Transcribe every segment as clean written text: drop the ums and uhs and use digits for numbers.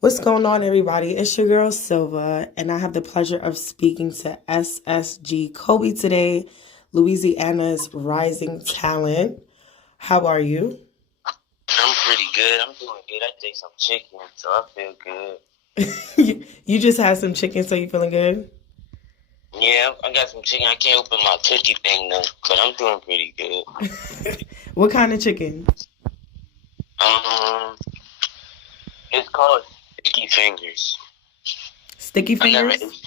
What's going on, everybody? It's your girl Silva, and I have the pleasure of speaking to SSG Kobe today, Louisiana's rising talent. How are you? I'm pretty good. I'm doing good. I ate some chicken, so I feel good. You just had some chicken, so you feeling good? Yeah, I got some chicken. I can't open my cookie thing though, but I'm doing pretty good. What kind of chicken? Um, it's called sticky fingers. Sticky I never, fingers?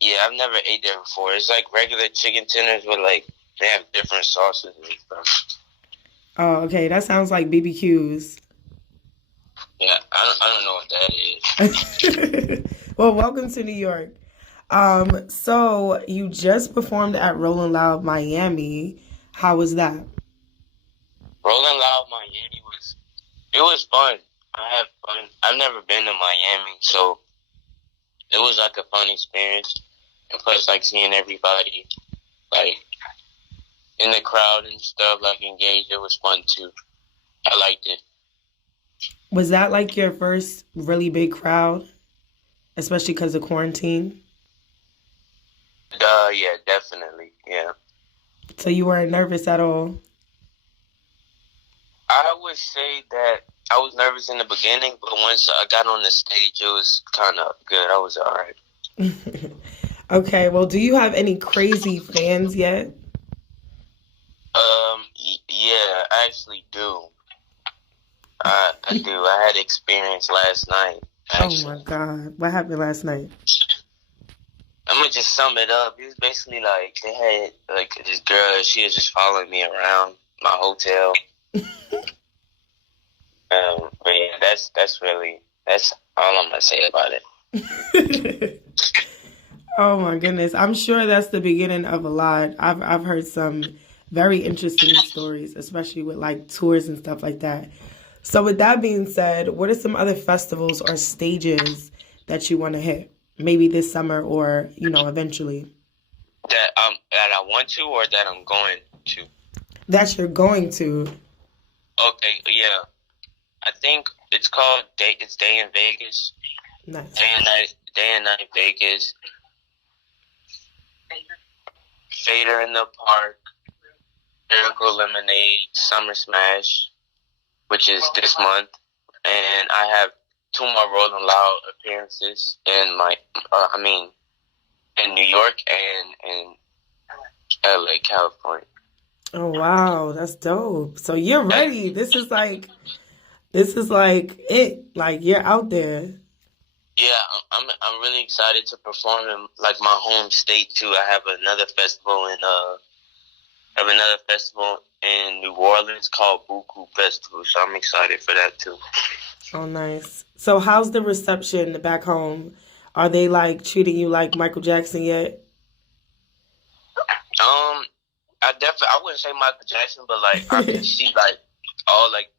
yeah, I've never ate there before. It's like regular chicken tenders, but like they have different sauces and stuff. Oh, okay. That sounds like BBQs. Yeah, I don't know what that is. Well, welcome to New York. So you just performed at Rolling Loud Miami. How was that? Rolling Loud Miami was fun. I had fun. I've never been to Miami, so it was like a fun experience. And plus, like seeing everybody like in the crowd and stuff, like engaged, it was fun too. I liked it. Was that like your first really big crowd, especially because of quarantine? Yeah, definitely. Yeah, So you weren't nervous at all? I would say that I was nervous in the beginning, but once I got on the stage, it was kind of good. I was alright. Okay, well, do you have any crazy fans yet? Yeah, I actually do. I do. I had experience last night. Oh my Actually, God. What happened last night? I'm gonna just sum it up. It was basically like they had like this girl. She was just following me around my hotel. But yeah, that's all I'm gonna say about it. Oh my goodness. I'm sure that's the beginning of a lot. I've heard some very interesting stories, especially with like tours and stuff like that. So with that being said, what are some other festivals or stages that you want to hit? Maybe this summer or, eventually. That I want to or that I'm going to. That you're going to. Okay, yeah. I think it's called Day. It's Day in Vegas. Nice. Day and night Vegas. Fader in the Park. Miracle Lemonade. Summer Smash, which is this month, and I have two more Rolling Loud appearances in in New York and in LA, California. Oh wow, that's dope. So you're ready. This is like it. Like you're out there. Yeah, I'm really excited to perform in like my home state too. I have another festival in New Orleans called Buku Festival, so I'm excited for that too. Oh nice. So how's the reception back home? Are they like treating you like Michael Jackson yet? I wouldn't say Michael Jackson, but like I can see like all like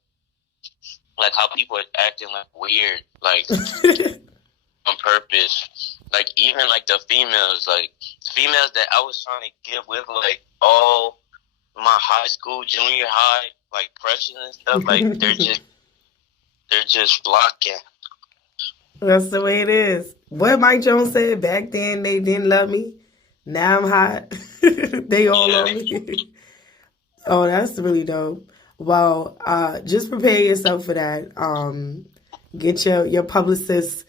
how people are acting like weird, like on purpose. Like even like the females that I was trying to get with, like all my high school, junior high, like crushes and stuff, like they're just blocking. That's the way it is. What Mike Jones said back then, they didn't love me. Now I'm hot. They all Yeah, love me. Oh, that's really dope. Well, just prepare yourself for that. Get your publicist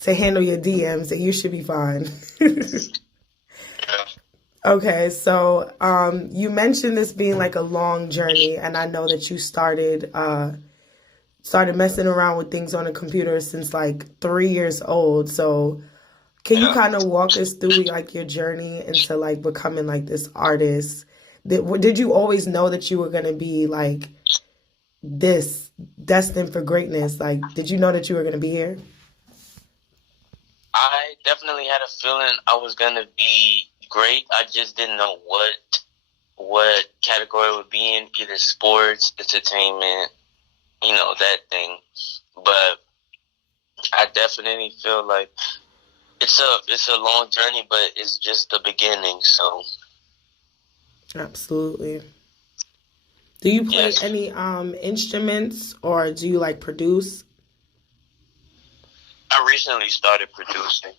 to handle your DMs, and you should be fine. Okay, so you mentioned this being like a long journey, and I know that you started messing around with things on a computer since like 3 years old. So can you yeah. kind of walk us through like your journey into like becoming like this artist? Did you always know that you were gonna be like this, destined for greatness? Like, did you know that you were gonna be here? I definitely had a feeling I was gonna be great. I just didn't know what category it would be in, either sports, entertainment, that thing. But I definitely feel like it's a long journey, but it's just the beginning. So Absolutely. Do you play yes, any instruments or do you like produce? I I recently started producing.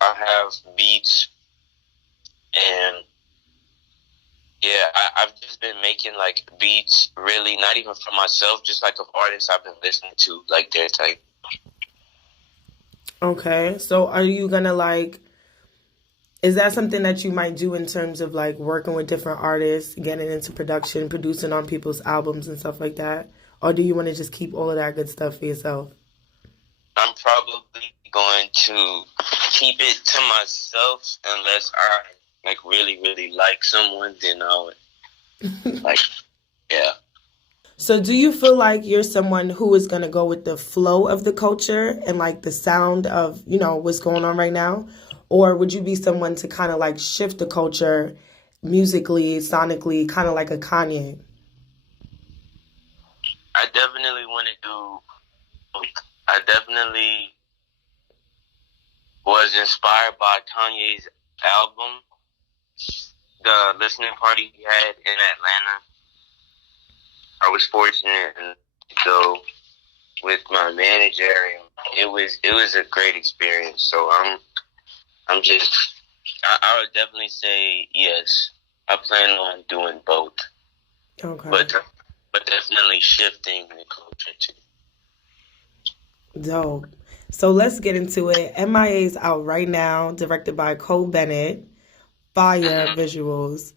I have beats, and yeah, I've just been making like beats, really not even for myself, just like of artists I've been listening to, like their type. Okay, so are you gonna like? Is that something that you might do in terms of like working with different artists, getting into production, producing on people's albums and stuff like that? Or do you want to just keep all of that good stuff for yourself? I'm probably going to keep it to myself unless I like really, really like someone, then I'll like, yeah. So do you feel like you're someone who is going to go with the flow of the culture and like the sound of, what's going on right now? Or would you be someone to kind of like shift the culture musically, sonically, kind of like a Kanye? I definitely want to do, I definitely was inspired by Kanye's album, the listening party he had in Atlanta. I was fortunate to go with my manager, and it was a great experience. So I would definitely say yes. I plan on doing both. Okay. But definitely shifting the culture too. Dope. So let's get into it. MIA is out right now, directed by Cole Bennett. Fire visuals.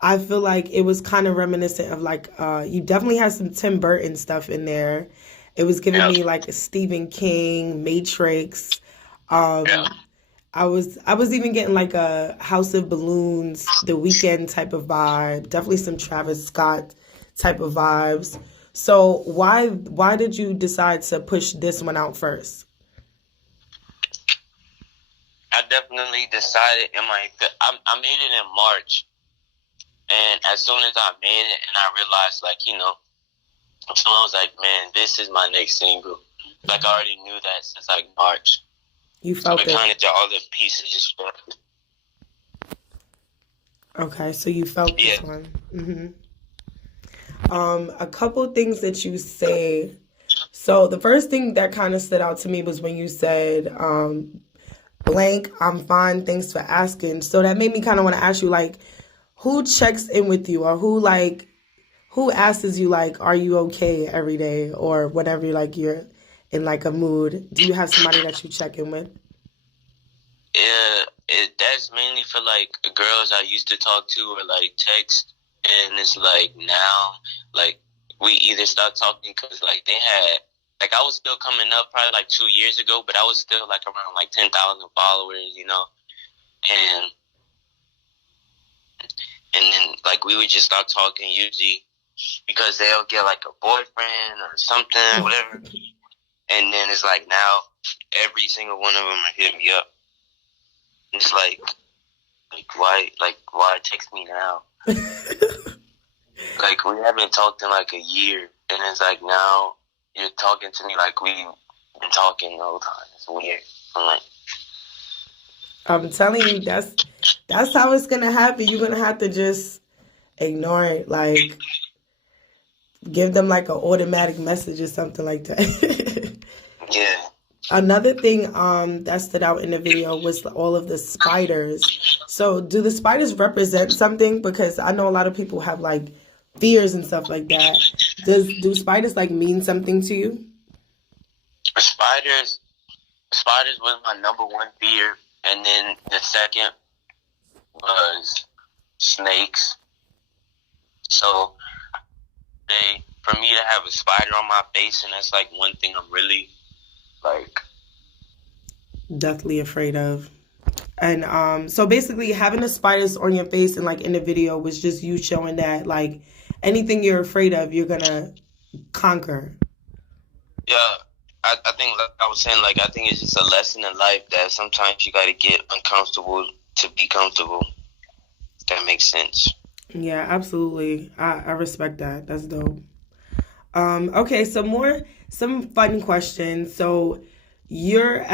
I feel like it was kind of reminiscent of like you definitely had some Tim Burton stuff in there. It was giving me like a Stephen King, Matrix. I was even getting like a House of Balloons, The Weeknd type of vibe. Definitely some Travis Scott type of vibes. So why did you decide to push this one out first? I definitely decided I made it in March, and as soon as I made it, and I realized so I was like, man, this is my next single. Like I already knew that since like March. You felt it. Kind of all the pieces just felt. Okay, so you felt this one. Mm-hmm. A couple things that you say. So the first thing that kind of stood out to me was when you said, blank, I'm fine, thanks for asking. So that made me kind of want to ask you, like, who checks in with you, or who asks you, like, are you okay every day, or whenever you're in like a mood? Do you have somebody that you check in with? Yeah, that's mainly for like girls I used to talk to or like text, and it's like now, like we either stopped talking because like they had, like I was still coming up probably like 2 years ago, but I was still like around like 10,000 followers, and then like we would just stop talking usually because they'll get like a boyfriend or something, whatever, and then it's like now every single one of them are hitting me up. It's like why text me now? Like we haven't talked in like a year, and it's like now you're talking to me like we've been talking the whole time. It's weird. I'm telling you, that's how it's gonna happen. You're gonna have to just ignore it, like give them like an automatic message or something like that. Yeah. Another thing that stood out in the video was all of the spiders. So do the spiders represent something? Because I know a lot of people have like fears and stuff like that. Do spiders like mean something to you? Spiders was my number one fear, and then the second was snakes. So for me to have a spider on my face, and that's like one thing I'm really like deathly afraid of. And so basically having the spiders on your face and like in the video was just you showing that like anything you're afraid of, you're gonna conquer. Yeah, I think like I was saying, like I think it's just a lesson in life that sometimes you gotta get uncomfortable to be comfortable. If that makes sense. Yeah, absolutely. I respect that. That's dope. Okay, so some fun questions. So you're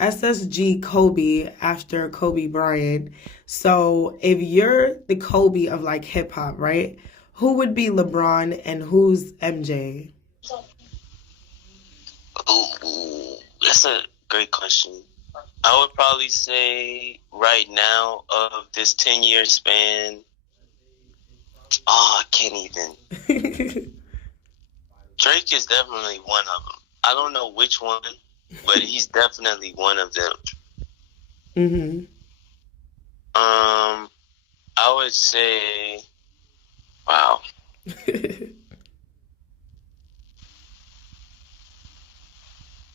SSG Kobe after Kobe Bryant. So if you're the Kobe of like hip hop, right? Who would be LeBron and who's MJ? That's a great question. I would probably say right now of this 10-year span, I can't even. Drake is definitely one of them. I don't know which one, but he's definitely one of them. Mm-hmm. I would say, wow.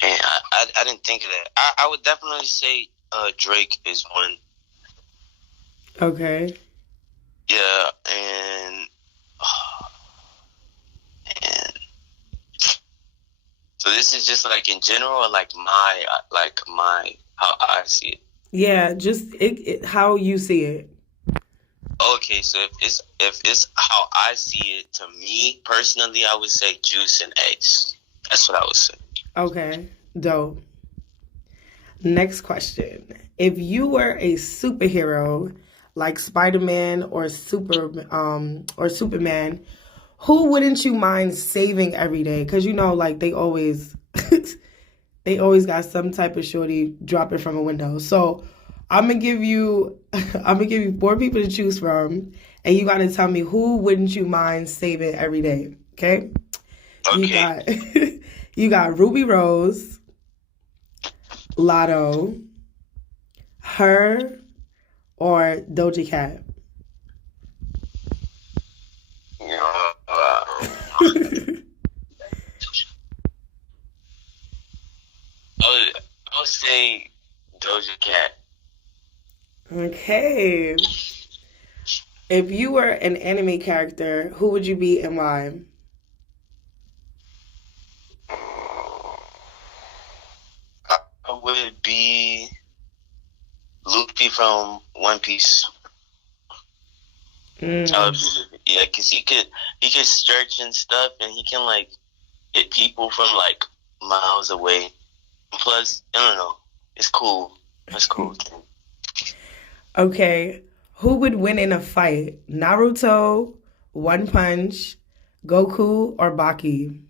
And I didn't think of that. I would definitely say Drake is one. Okay. Yeah, and so this is just like in general, or like my how I see it. Yeah, just how you see it. Okay, so if it's how I see it, to me personally, I would say Juice and X. That's what I would say. Okay, dope. Next question. If you were a superhero like Spider-Man or Superman, who wouldn't you mind saving every day? Because you know, like they always they always got some type of shorty dropping from a window. So I'm gonna give you 4 people to choose from, and you gotta tell me who wouldn't you mind saving every day. Okay? Okay. You got Ruby Rose, Lotto, her, or Doja Cat. I would say Doja Cat. Okay. If you were an anime character, who would you be and why? I would be Luffy from One Piece. Yeah, because he could stretch and stuff, and he can like hit people from like miles away. Plus, I don't know, it's cool. That's cool. Okay. Who would win in a fight? Naruto, One Punch, Goku, or Baki?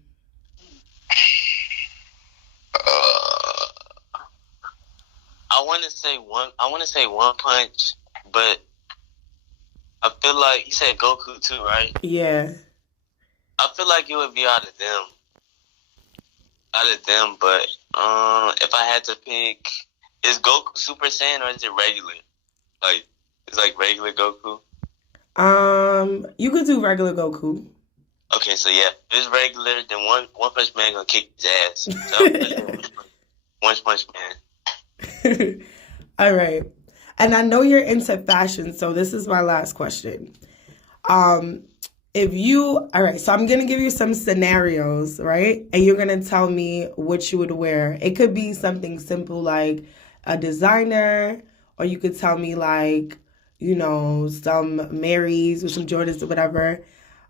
I want to say One Punch, but I feel like you said Goku too, right? Yeah. I feel like it would be out of them, but if I had to pick, is Goku Super Saiyan or is it regular? Like, it's like regular Goku? You could do regular Goku. Okay, so yeah, if it's regular, then One Punch Man gonna kick his ass. So One Punch Man. All right. And I know you're into fashion, so this is my last question. All right, so I'm going to give you some scenarios, right? And you're going to tell me what you would wear. It could be something simple like a designer, or you could tell me like, you know, some Marys or some Jordans or whatever.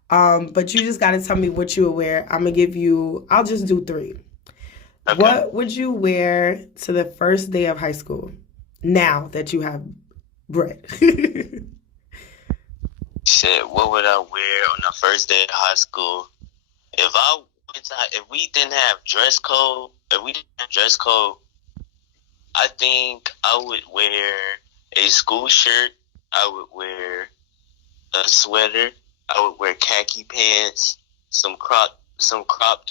But you just got to tell me what you would wear. I'll just do 3. Okay. What would you wear to the first day of high school now that you have bread? Shit, what would I wear on the first day of high school? If we didn't have dress code, I think I would wear a school shirt. I would wear a sweater. I would wear khaki pants, some cropped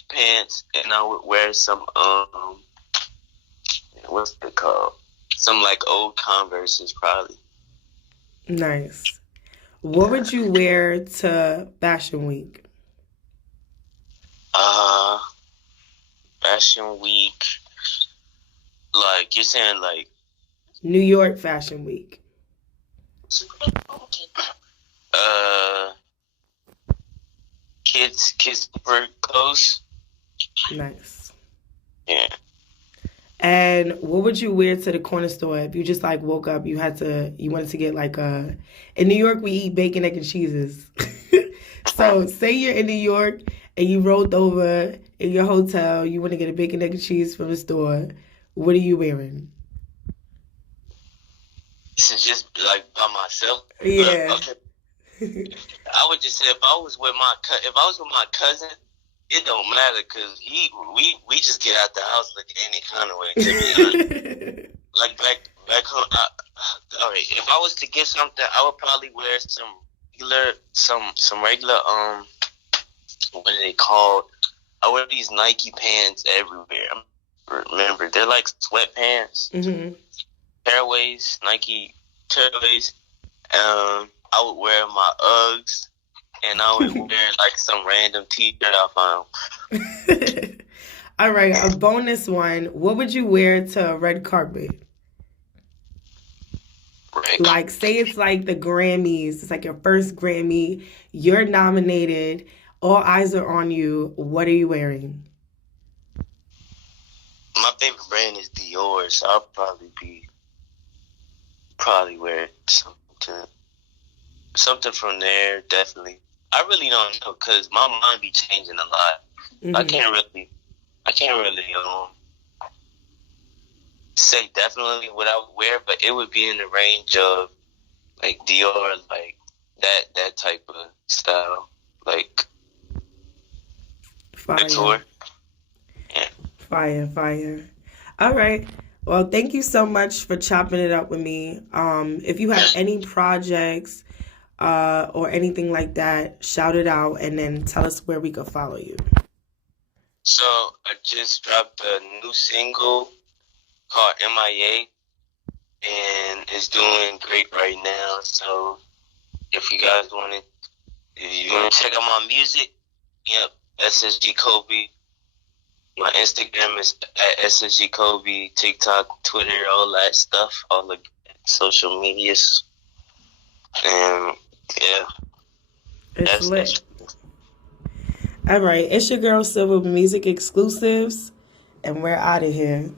pants, and I would wear some what's it called? Some like old Converses probably. Nice. What would you wear to Fashion Week? Fashion Week. Like, you're saying like New York Fashion Week. Kids super close. Nice. Yeah. And what would you wear to the corner store if you just like woke up, you wanted to get like in New York we eat bacon, egg, and cheeses. So say you're in New York and you rolled over in your hotel, you want to get a bacon, egg, and cheese from the store. What are you wearing? This is just like by myself. Yeah. Okay. I would just say if I was with my cousin, it don't matter because we just get out the house looking any kind of way. To be honest, like back home. All right, if I was to get something, I would probably wear some regular what are they called? I wear these Nike pants everywhere. Remember, they're like sweatpants, tearaways, Nike tearaways. I would wear my Uggs, and I would wear like some random t-shirt I found. All right, a bonus one. What would you wear to a red carpet? Like, say it's like the Grammys. It's like your first Grammy. You're nominated. All eyes are on you. What are you wearing? My favorite brand is Dior, so I'll probably wear something from there. Definitely. I really don't know because my mind be changing a lot. I can't really say definitely what I would wear, but it would be in the range of like Dior, like that type of style, like Fire. Yeah. Fire. All right. Well, thank you so much for chopping it up with me. If you have any projects or anything like that, shout it out and then tell us where we could follow you. So I just dropped a new single called MIA, and it's doing great right now. So if you want to check out my music, yep, SSG Kobe. My Instagram is at SSG Kobe, TikTok, Twitter, all that stuff, all the social medias. And yeah. It's lit. All right. It's your girl Silva with MusicXclusives, and we're out of here.